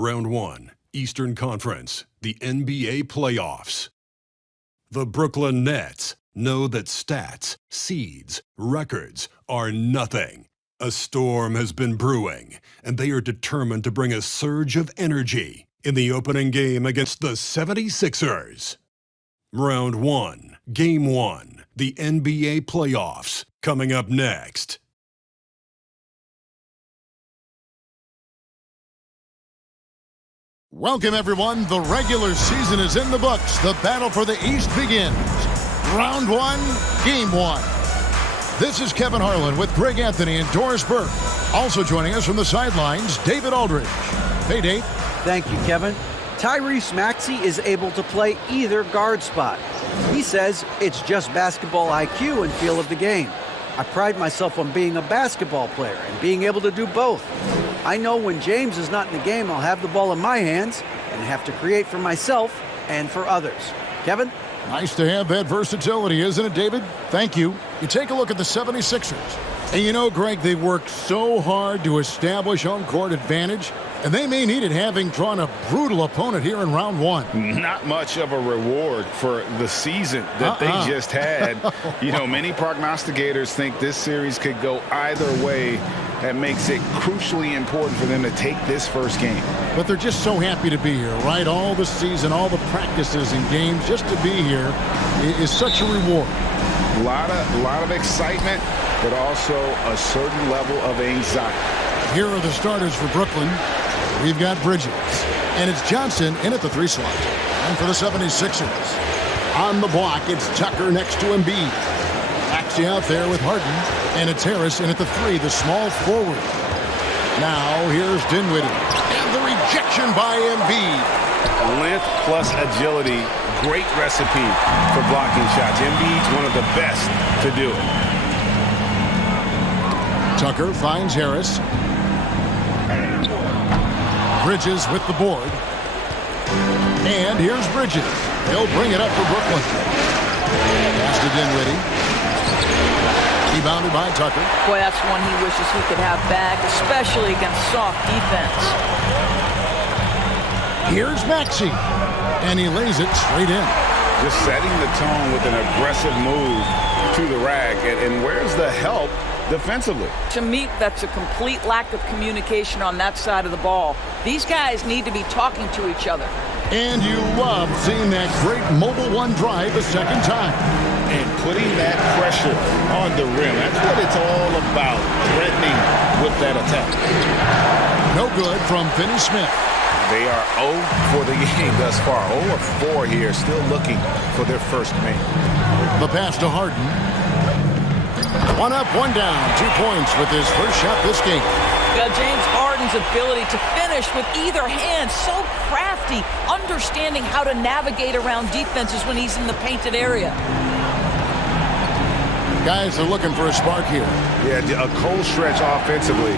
Round 1, Eastern Conference, the NBA playoffs. The Brooklyn Nets know that stats, seeds, records are nothing. A storm has been brewing, and they are determined to bring a surge of energy in the opening game against the 76ers. Round 1, Game 1, the NBA playoffs, coming up next. Welcome, everyone. The regular season is in the books. The battle for the East begins. Round 1, Game 1. This is Kevin Harlan with Greg Anthony and Doris Burke. Also joining us from the sidelines, David Aldridge. Hey, Dave. Thank you, Kevin. Tyrese Maxey is able to play either guard spot. He says it's just basketball IQ and feel of the game. I pride myself on being a basketball player and being able to do both. I know when James is not in the game, I'll have the ball in my hands and have to create for myself and for others. Kevin? Nice to have that versatility, isn't it, David? Thank you. You take a look at the 76ers. And you know, Greg, they worked so hard to establish home court advantage, and they may need it having drawn a brutal opponent here in round 1. Not much of a reward for the season that they just had. You know, many prognosticators think this series could go either way. That makes it crucially important for them to take this first game. But they're just so happy to be here, right? All the season, all the practices and games, just to be here is such a reward. A lot of excitement, but also a certain level of anxiety. Here are the starters for Brooklyn. We've got Bridges, and it's Johnson in at the 3 slot. And for the 76ers, on the block, it's Tucker next to Embiid. Maxey out there with Harden, and it's Harris in at the 3, the small forward. Now here's Dinwiddie, and the rejection by Embiid. Length plus agility, great recipe for blocking shots. Embiid's one of the best to do it. Tucker finds Harris. Bridges with the board. And here's Bridges. He'll bring it up for Brooklyn. Pass to Dinwiddie. Rebounded by Tucker. Boy, that's one he wishes he could have back, especially against soft defense. Here's Maxey. And he lays it straight in. Just setting the tone with an aggressive move to the rack. And where's the help defensively? To me, that's a complete lack of communication on that side of the ball. These guys need to be talking to each other. And you love seeing that great mobile one drive a second time. And putting that pressure on the rim. That's what it's all about, threatening with that attack. No good from Finney Smith. They are 0 for the game thus far. 0 of 4 here, still looking for their first make. The pass to Harden. 1 up, 1 down. 2 points with his first shot this game. James Harden's ability to finish with either hand, so crafty, understanding how to navigate around defenses when he's in the painted area. Guys are looking for a spark here. Yeah, a cold stretch offensively,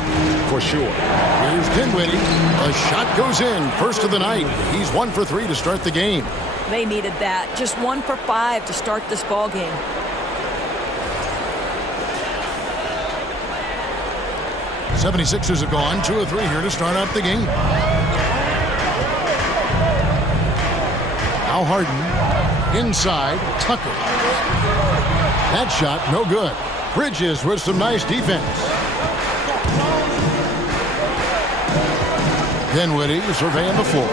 for sure. Here's Dinwiddie. A shot goes in. First of the night. He's 1 for 3 to start the game. They needed that. Just 1 for 5 to start this ball game. '76ers have gone 2 of 3 here to start out the game. Now Harden. Inside. Tucker. That shot, no good. Bridges with some nice defense. Dinwiddie surveying the floor.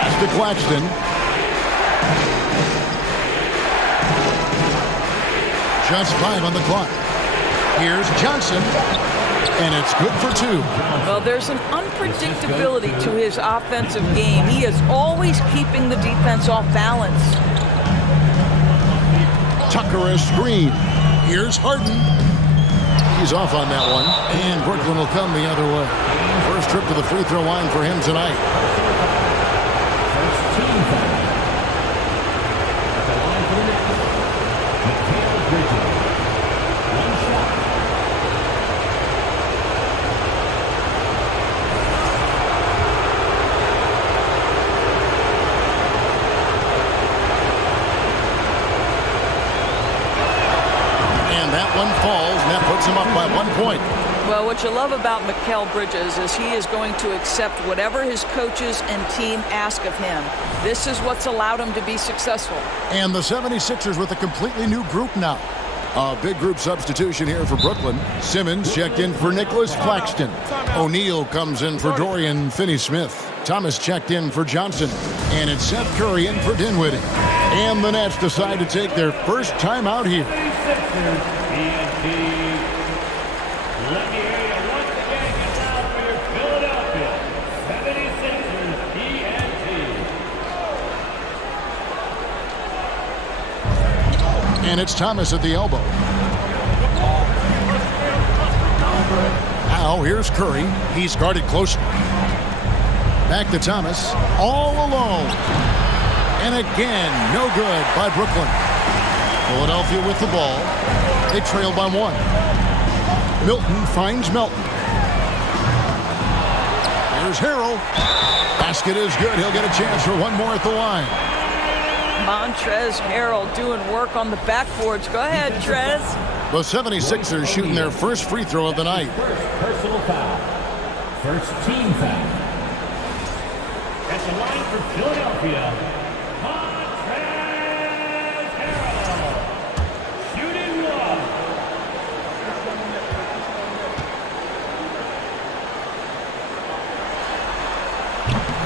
Pass to Claxton. Just 5 on the clock. Here's Johnson. And it's good for 2. Well, there's an unpredictability to his offensive game. He is always keeping the defense off balance. Tucker a screen. Here's Harden. He's off on that one. And Brooklyn will come the other way. First trip to the free throw line for him tonight. That one falls, and that puts him up by 1 point. Well, what you love about Mikal Bridges is he is going to accept whatever his coaches and team ask of him. This is what's allowed him to be successful. And the 76ers with a completely new group now. A big group substitution here for Brooklyn. Simmons checked in for Nicholas Claxton. O'Neal comes in for Dorian Finney-Smith. Thomas checked in for Johnson. And it's Seth Curry in for Dinwiddie. And the Nets decide to take their first time out here. Let me hear you once again. Get loud for your Philadelphia 76ers TNT. And it's Thomas at the elbow. Now here's Curry. He's guarded closely. Back to Thomas. All alone. And again, no good by Brooklyn. Philadelphia with the ball. They trail by 1. Milton finds Melton. Here's Harrell. Basket is good. He'll get a chance for one more at the line. Montrezl Harrell doing work on the backboards. Go ahead, Trez. The 76ers shooting their first free throw of the night. First personal foul. First team foul. At the line for Philadelphia, Montrezl Harrell. Shooting 1.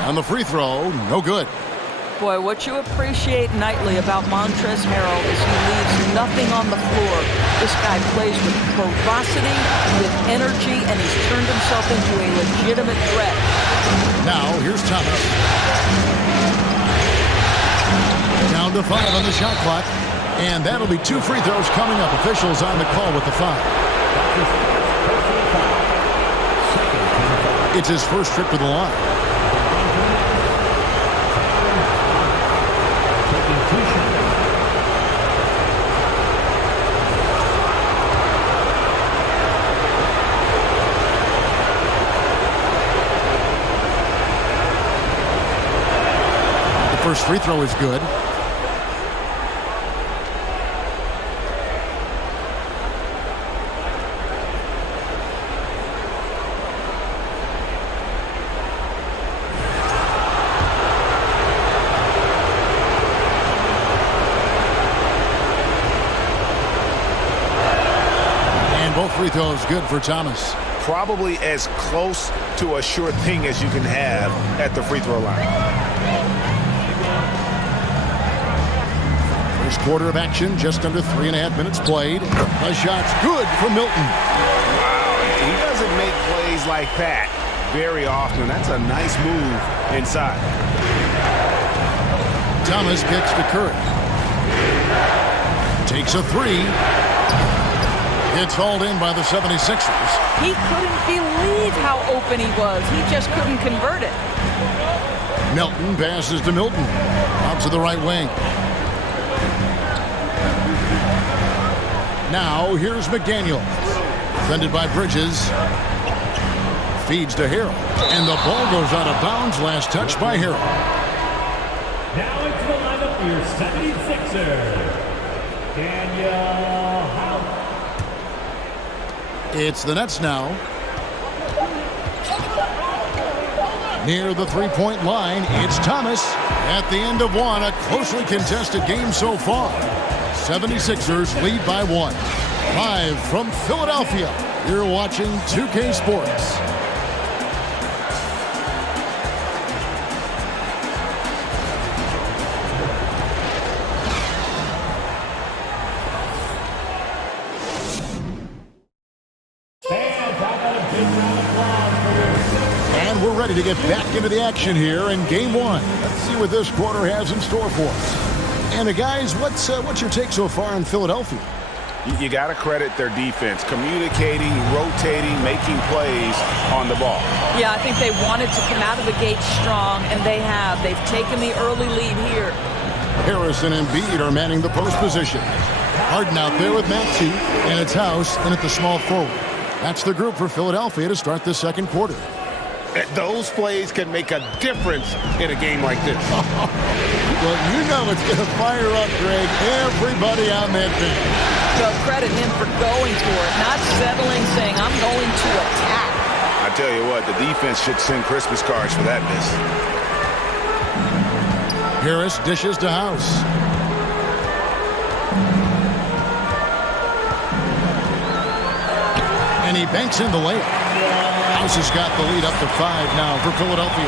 On the free throw, no good. Boy, what you appreciate nightly about Montrezl Harrell is he leaves nothing on the floor. This guy plays with ferocity, with energy, and he's turned himself into a legitimate threat. Now, here's Thomas. Down to 5 on the shot clock. And that'll be 2 free throws coming up. Officials on the call with the foul. It's his first trip to the line. First free throw is good. And both free throws good for Thomas. Probably as close to a sure thing as you can have at the free throw line. First quarter of action, just under 3.5 minutes played. The shot's good for Milton. Wow, he doesn't make plays like that very often. That's a nice move inside. Thomas kicks to Curry. Takes a 3. It's hauled in by the 76ers. He couldn't believe how open he was. He just couldn't convert it. Melton passes to Milton. Out to the right wing. Now, here's McDaniel. Defended by Bridges. Feeds to Harrell. And the ball goes out of bounds. Last touch by Harrell. Now into the lineup for your 76ers. Daniel House. It's the Nets now. Near the three-point line, it's Thomas. At the end of one, a closely contested game so far. 76ers lead by 1. Live from Philadelphia, you're watching 2K Sports. And we're ready to get back into the action here in Game 1. Let's see what this quarter has in store for us. And guys, what's your take so far on Philadelphia? You got to credit their defense, communicating, rotating, making plays on the ball. Yeah, I think they wanted to come out of the gate strong, and they have. They've taken the early lead here. Harrison and Embiid are manning the post position. Harden out there with Maxey, and it's House in at the small forward. That's the group for Philadelphia to start the second quarter. Those plays can make a difference in a game like this. Well, you know it's going to fire up, Greg, everybody on that bench. So credit him for going for it, not settling, saying, I'm going to tell you what, the defense should send Christmas cards for that miss. Harris dishes to House. And he banks in the layup. House has got the lead up to 5 now for Philadelphia.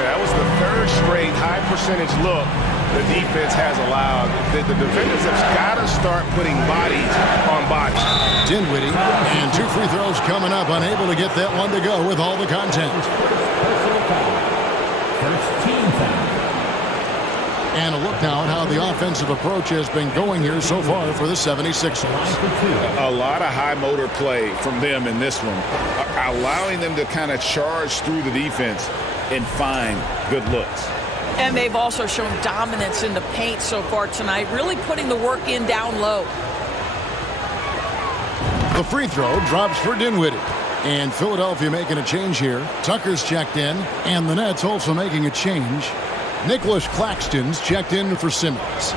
Yeah, that was the third straight high percentage look the defense has allowed. The defenders have got to start putting bodies on bodies. Dinwiddie, and 2 free throws coming up, unable to get that one to go with all the content. Personal foul. First team foul. And a look now at how the offensive approach has been going here so far for the 76ers. A lot of high motor play from them in this one, allowing them to kind of charge through the defense and find good looks. And they've also shown dominance in the paint so far tonight, really putting the work in down low. The free throw drops for Dinwiddie. And Philadelphia making a change here. Tucker's checked in, and the Nets also making a change. Nicholas Claxton's checked in for Simmons.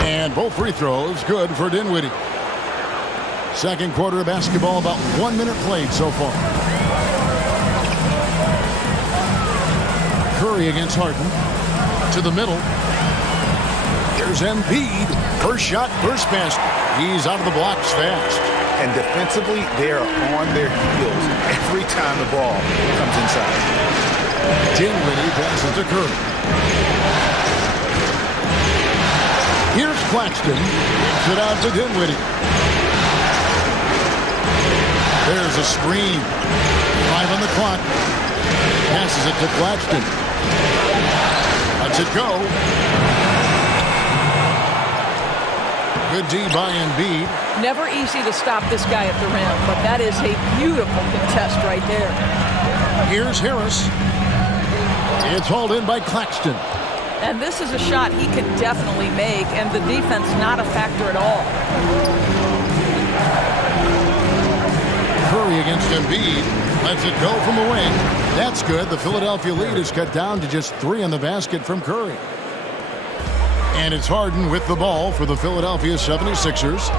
And both free throws good for Dinwiddie. Second quarter of basketball, about 1 minute played so far. Curry against Harden. To the middle. Here's Embiid. First shot, first pass. He's out of the blocks fast. And defensively, they are on their heels every time the ball comes inside. Dinwiddie passes to Curry. Here's Claxton. Gives it out to Dinwiddie. There's a screen. 5 on the clock. Passes it to Claxton. Lets it go. Good D by Embiid. Never easy to stop this guy at the rim, but that is a beautiful contest right there. Here's Harris. It's hauled in by Claxton. And this is a shot he can definitely make, and the defense not a factor at all. Curry against Embiid. Lets it go from the wing. That's good. The Philadelphia lead is cut down to just 3 in the basket from Curry. And it's Harden with the ball for the Philadelphia 76ers.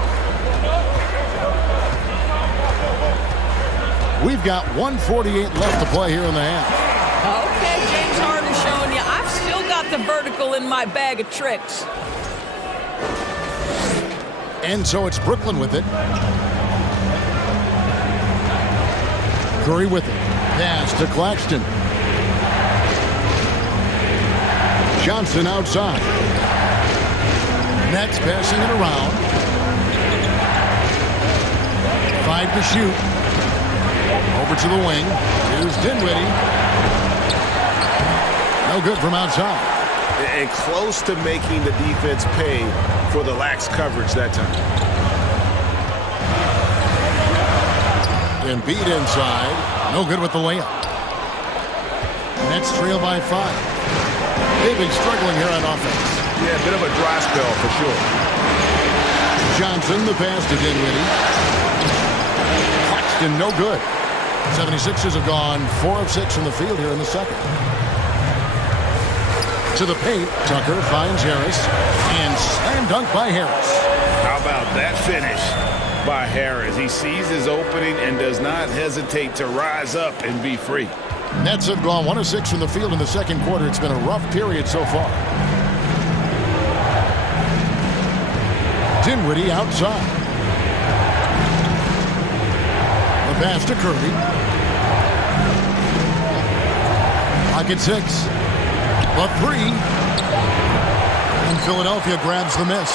We've got 1:48 left to play here in the half. Okay, James Harden showing you I've still got the vertical in my bag of tricks. And so it's Brooklyn with it. Curry with it. Pass to Claxton. Johnson outside. Nets passing it around. 5 to shoot. Over to the wing. Here's Dinwiddie. No good from outside. And close to making the defense pay for the lax coverage that time. Embiid inside. No good with the layup. Nets trail by 5. They've been struggling here on offense. Yeah, a bit of a dry spell for sure. Johnson, the pass to Dinwiddie. Claxton, no good. 76ers have gone 4 of 6 from the field here in the second. To the paint, Tucker finds Harris. And slam dunk by Harris. How about that finish by Harris? He sees his opening and does not hesitate to rise up and be free. Nets have gone 1 of 6 from the field in the second quarter. It's been a rough period so far. Dinwiddie outside. The pass to Curry. Pocket 6. The 3. And Philadelphia grabs the miss.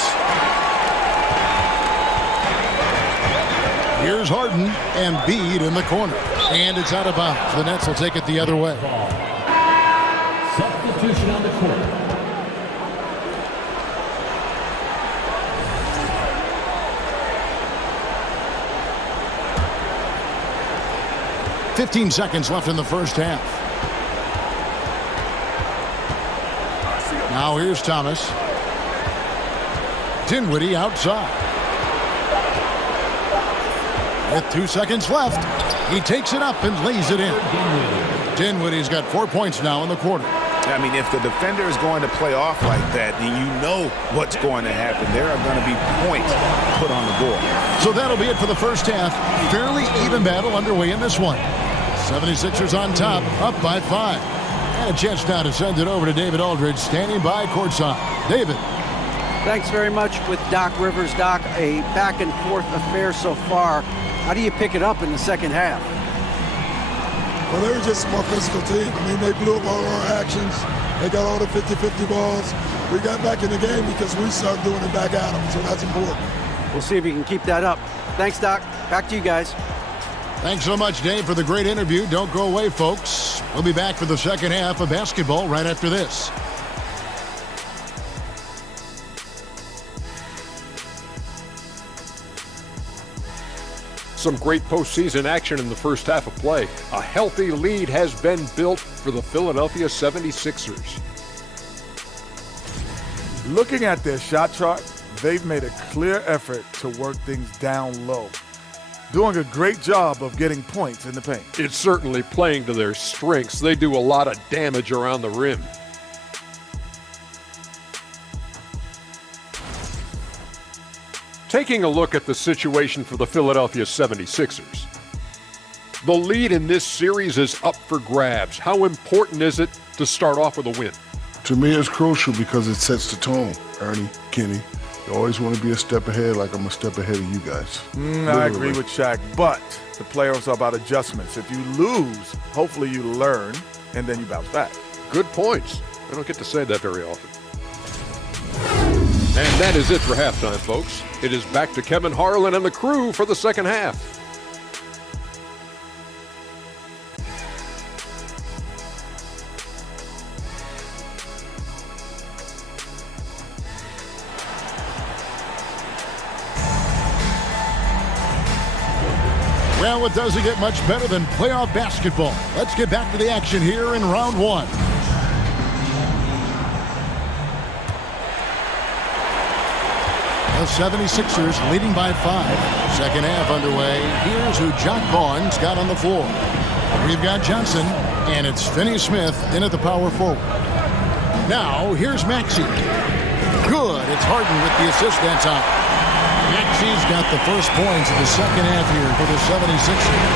Here's Harden and Embiid in the corner. And it's out of bounds. The Nets will take it the other way. Substitution on the court. .15 seconds left in the first half. Now here's Thomas. Dinwiddie outside. With 2 seconds left, he takes it up and lays it in. Dinwiddie's got 4 points now in the quarter. I mean, if the defender is going to play off like that, then you know what's going to happen. There are going to be points put on the board. So that'll be it for the first half. Fairly even battle underway in this one. 76ers on top, up by 5. And a chance now to send it over to David Aldridge, standing by courtside. David. Thanks very much with Doc Rivers. Doc, a back-and-forth affair so far. How do you pick it up in the second half? Well, they were just a more physical team. I mean, they blew up all our actions. They got all the 50-50 balls. We got back in the game because we started doing it back at them, so that's important. We'll see if you can keep that up. Thanks, Doc. Back to you guys. Thanks so much, Dave, for the great interview. Don't go away, folks. We'll be back for the second half of basketball right after this. Some great postseason action in the first half of play. A healthy lead has been built for the Philadelphia 76ers. Looking at their shot chart, they've made a clear effort to work things down low, doing a great job of getting points in the paint. It's certainly playing to their strengths. They do a lot of damage around the rim. Taking a look at the situation for the Philadelphia 76ers. The lead in this series is up for grabs. How important is it to start off with a win? To me, it's crucial because it sets the tone. Ernie, Kenny, you always want to be a step ahead, like I'm a step ahead of you guys. I agree with Shaq, but the playoffs are about adjustments. If you lose, hopefully you learn, and then you bounce back. Good points. I don't get to say that very often. And that is it for halftime, folks. It is back to Kevin Harlan and the crew for the second half. Well, it doesn't get much better than playoff basketball. Let's get back to the action here in round one. The 76ers leading by 5. Second half underway. Here's who Jock Vaughn's got on the floor. We've got Johnson, and it's Finney Smith in at the power forward. Now, here's Maxey. Good. It's Harden with the assist that time. Maxey's got the first points of the second half here for the 76ers.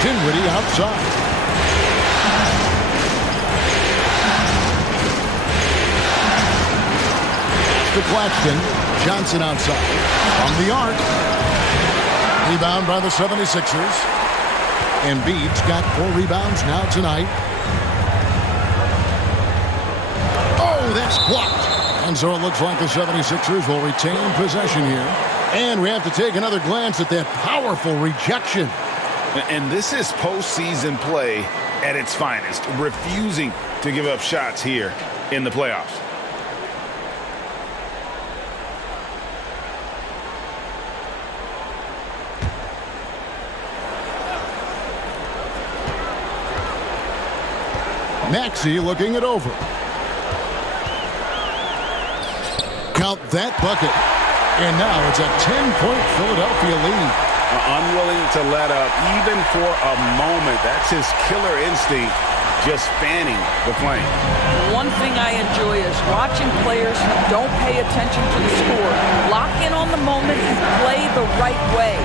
Dinwiddie outside. To Claxton. Johnson outside. On the arc. Rebound by the 76ers. Embiid's got 4 rebounds now tonight. Oh, that's blocked. And so it looks like the 76ers will retain possession here. And we have to take another glance at that powerful rejection. And this is postseason play at its finest, refusing to give up shots here in the playoffs. Maxey looking it over. Count that bucket. And now it's a 10-point Philadelphia lead. Unwilling to let up even for a moment. That's his killer instinct, just fanning the flame. One thing I enjoy is watching players who don't pay attention to the score lock in on the moment and play the right way.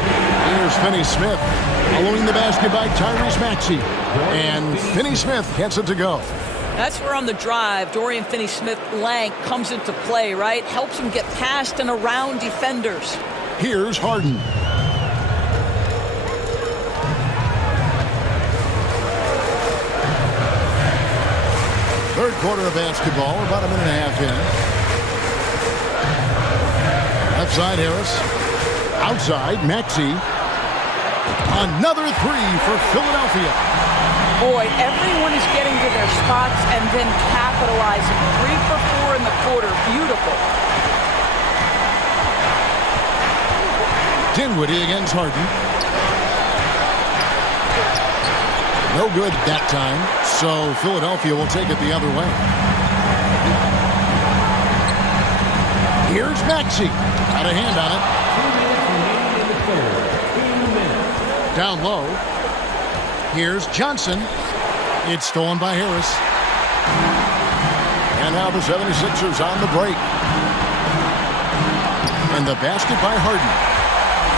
Here's Finney Smith following the basket by Tyrese Maxey. And Finney Smith gets it to go. That's where on the drive, Dorian Finney-Smith length comes into play, right? Helps him get past and around defenders. Here's Harden. Third quarter of basketball, about a minute and a half in. Left side, Harris. Outside, Maxey. Another 3 for Philadelphia. Boy, everyone is getting to their spots and then capitalizing. 3 for 4 in the quarter. Beautiful. Dinwiddie against Harden. No good that time, so Philadelphia will take it the other way. Here's Maxey. Got a hand on it. Down low. Here's Johnson. It's stolen by Harris. And now the 76ers on the break. And the basket by Harden.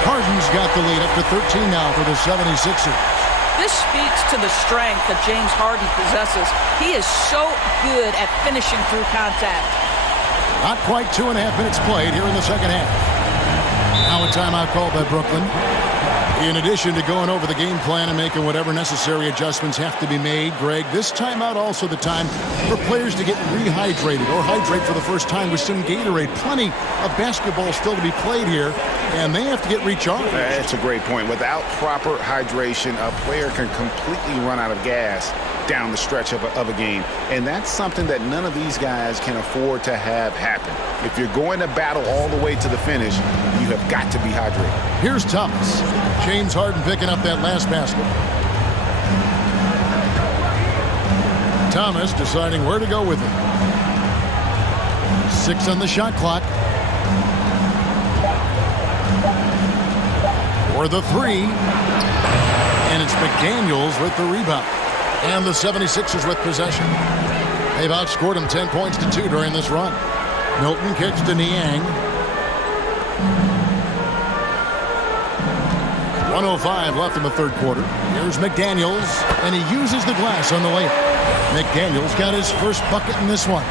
Harden's got the lead up to 13 now for the 76ers. This speaks to the strength that James Harden possesses. He is so good at finishing through contact. Not quite 2.5 minutes played here in the second half. Now a timeout called by Brooklyn. In addition to going over the game plan and making whatever necessary adjustments have to be made, Greg, this timeout also the time for players to get rehydrated or hydrate for the first time with some Gatorade. Plenty of basketball still to be played here, and they have to get recharged. That's a great point. Without proper hydration, a player can completely run out of gas down the stretch of a game. And that's something that none of these guys can afford to have happen. If you're going to battle all the way to the finish, you have got to be hydrated. Here's Thomas. James Harden picking up that last basket. Thomas deciding where to go with it. 6 on the shot clock. For the 3. And it's McDaniels with the rebound. And the 76ers with possession. They've outscored them 10 points to 2 during this run. Milton kicks to Niang. 1:05 left in the third quarter. Here's McDaniels, and he uses the glass on the layup. McDaniels got his first bucket in this one.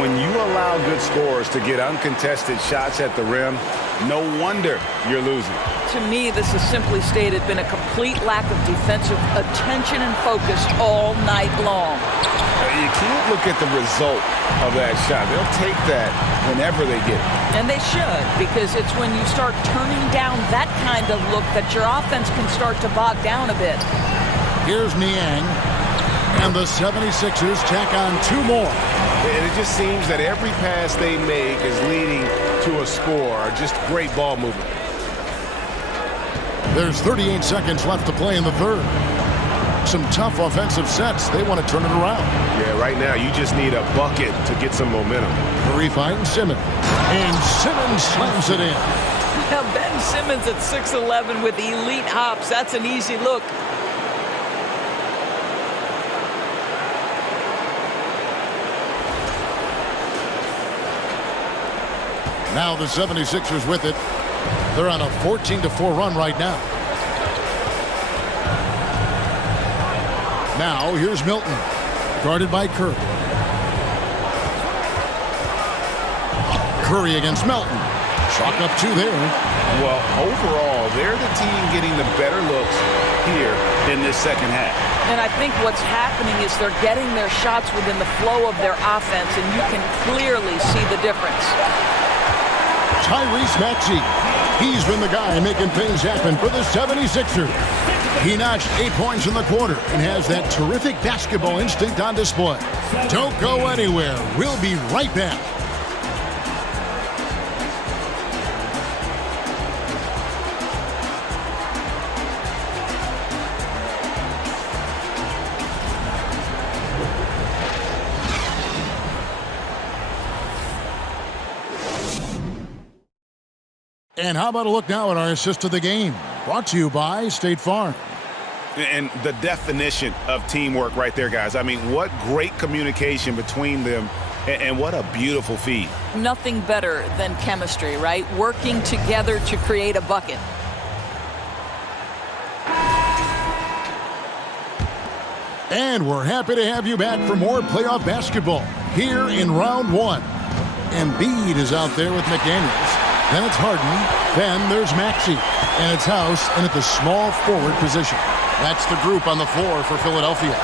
When you allow good scorers to get uncontested shots at the rim, no wonder you're losing. To me, this has simply stated been a complete lack of defensive attention and focus all night long. You can't look at the result of that shot. They'll take that whenever they get it. And they should, because it's when you start turning down that kind of look that your offense can start to bog down a bit. Here's Niang, and the 76ers tack on 2 more. And it just seems that every pass they make is leading to a score. Just great ball movement. There's 38 seconds left to play in the third. Some tough offensive sets. They want to turn it around. Yeah, right now you just need a bucket to get some momentum. Curry finds Simmons. And Simmons slams it in. Now Ben Simmons at 6'11" with elite hops. That's an easy look. Now the 76ers with it. They're on a 14-4 run right now. Now here's Milton, guarded by Curry. Curry against Melton. Chalk up 2 there. Well, overall, they're the team getting the better looks here in this second half. And I think what's happening is they're getting their shots within the flow of their offense, and you can clearly see the difference. Tyrese Maxey. He's been the guy making things happen for the 76ers. He notched 8 points in the quarter and has that terrific basketball instinct on display. Don't go anywhere. We'll be right back. And how about a look now at our assist of the game? Brought to you by State Farm. And the definition of teamwork right there, guys. I mean, what great communication between them, and what a beautiful feed. Nothing better than chemistry, right? Working together to create a bucket. And we're happy to have you back for more playoff basketball here in round 1. Embiid is out there with McDaniels. Then it's Harden. Then there's Maxey. And it's House in at the small forward position. That's the group on the floor for Philadelphia.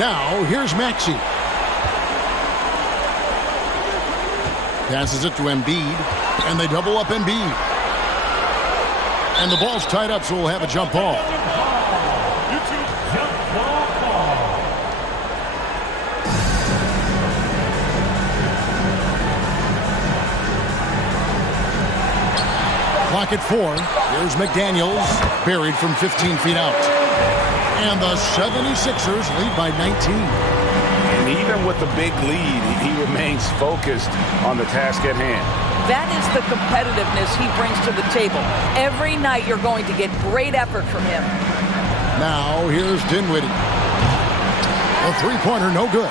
Now, here's Maxey. Passes it to Embiid. And they double up Embiid. And the ball's tied up, so we'll have a jump ball. Clock at 4. Here's McDaniels, buried from 15 feet out. And the 76ers lead by 19. And even with the big lead, he remains focused on the task at hand. That is the competitiveness he brings to the table. Every night you're going to get great effort from him. Now here's Dinwiddie. A three-pointer, no good.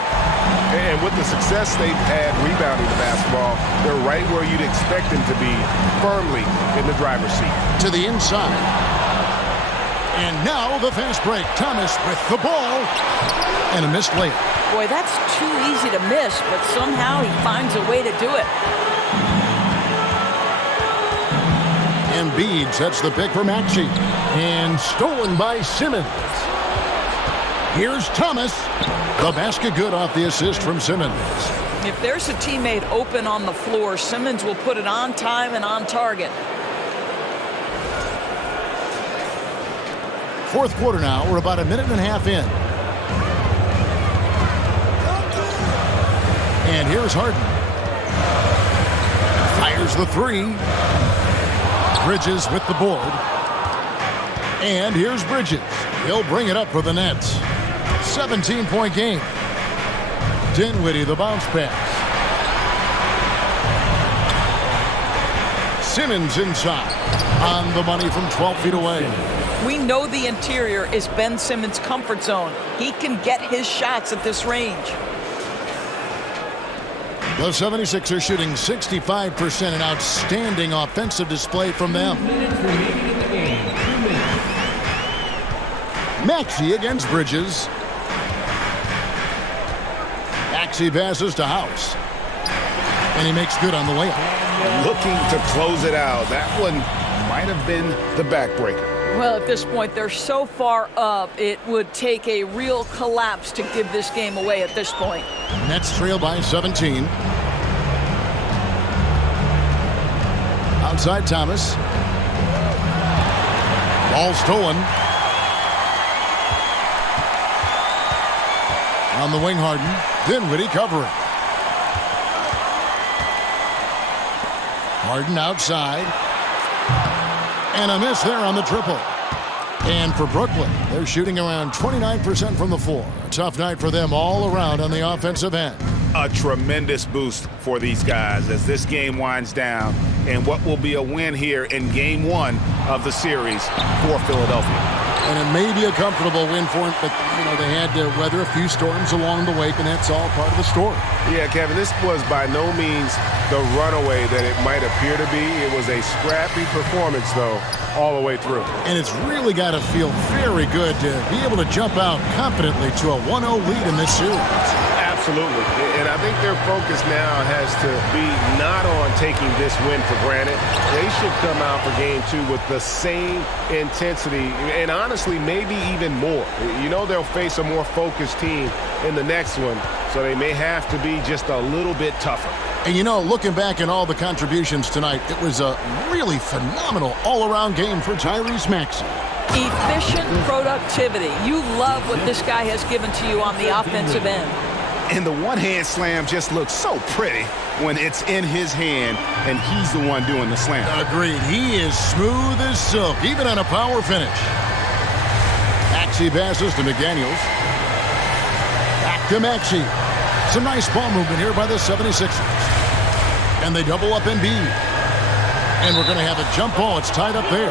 And with the success they've had rebounding the basketball, they're right where you'd expect them to be, firmly in the driver's seat. To the inside. And now the fast break. Thomas with the ball. And a missed layup. Boy, that's too easy to miss, but somehow he finds a way to do it. Embiid sets the pick for Maxey. And stolen by Simmons. Here's Thomas. The basket good off the assist from Simmons. If there's a teammate open on the floor, Simmons will put it on time and on target. Fourth quarter now. We're about a minute and a half in. And here's Harden. Fires the three. Bridges with the board. And here's Bridges. He'll bring it up for the Nets. 17-point game. Dinwiddie, the bounce pass. Simmons inside. On the money from 12 feet away. We know the interior is Ben Simmons' comfort zone. He can get his shots at this range. The 76ers shooting 65%, an outstanding offensive display from them. Maxey against Bridges. Maxey passes to House. And he makes good on the layup. Looking to close it out. That one might have been the backbreaker. Well, at this point, they're so far up, it would take a real collapse to give this game away at this point. Nets trail by 17. Outside Thomas. Ball stolen. On the wing, Harden. Dinwiddie covering. Harden outside. And a miss there on the triple. And for Brooklyn, they're shooting around 29% from the floor. A tough night for them all around on the offensive end. A tremendous boost for these guys as this game winds down and what will be a win here in game one of the series for Philadelphia. And it may be a comfortable win for them, but, they had to weather a few storms along the way, and that's all part of the story. Yeah, Kevin, this was by no means the runaway that it might appear to be. It was a scrappy performance, though, all the way through. And it's really got to feel very good to be able to jump out confidently to a 1-0 lead in this series. Absolutely. And I think their focus now has to be not on taking this win for granted. They should come out for game two with the same intensity and honestly maybe even more. They'll face a more focused team in the next one, so they may have to be just a little bit tougher. And looking back at all the contributions tonight, it was a really phenomenal all-around game for Tyrese Maxey. Efficient productivity. You love what this guy has given to you on the offensive end. And the one-hand slam just looks so pretty when it's in his hand and he's the one doing the slam. Agreed. He is smooth as silk, even on a power finish. Maxey passes to McDaniels. Back to Maxey. Some nice ball movement here by the 76ers. And they double up Embiid. And we're going to have a jump ball. It's tied up there.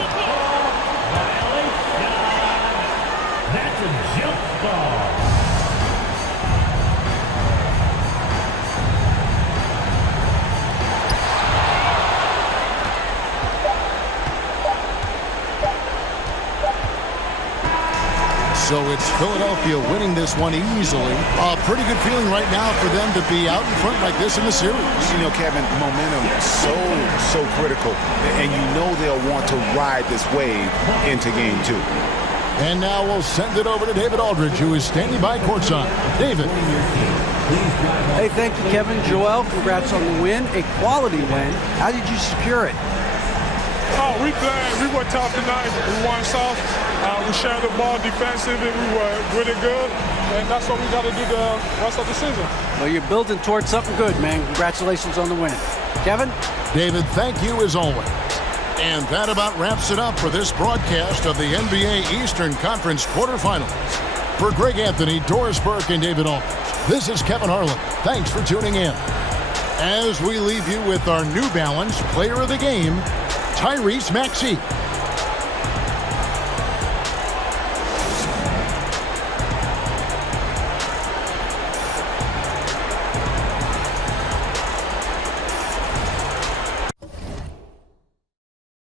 That's a jump ball. So it's Philadelphia winning this one easily. A pretty good feeling right now for them to be out in front like this in the series. Kevin, momentum is so critical. And they'll want to ride this wave into game two. And now we'll send it over to David Aldridge, who is standing by courtside. David. Hey, thank you, Kevin. Joel, congrats on the win. A quality win. How did you secure it? We played. We were tough tonight. We won soft. We shared the ball defensively. We were really good. And that's what we got to do the rest of the season. Well, you're building towards something good, man. Congratulations on the win. Kevin? David, thank you as always. And that about wraps it up for this broadcast of the NBA Eastern Conference quarterfinals. For Greg Anthony, Doris Burke, and David Aldridge, this is Kevin Harlan. Thanks for tuning in. As we leave you with our New Balance Player of the Game, Tyrese Maxey.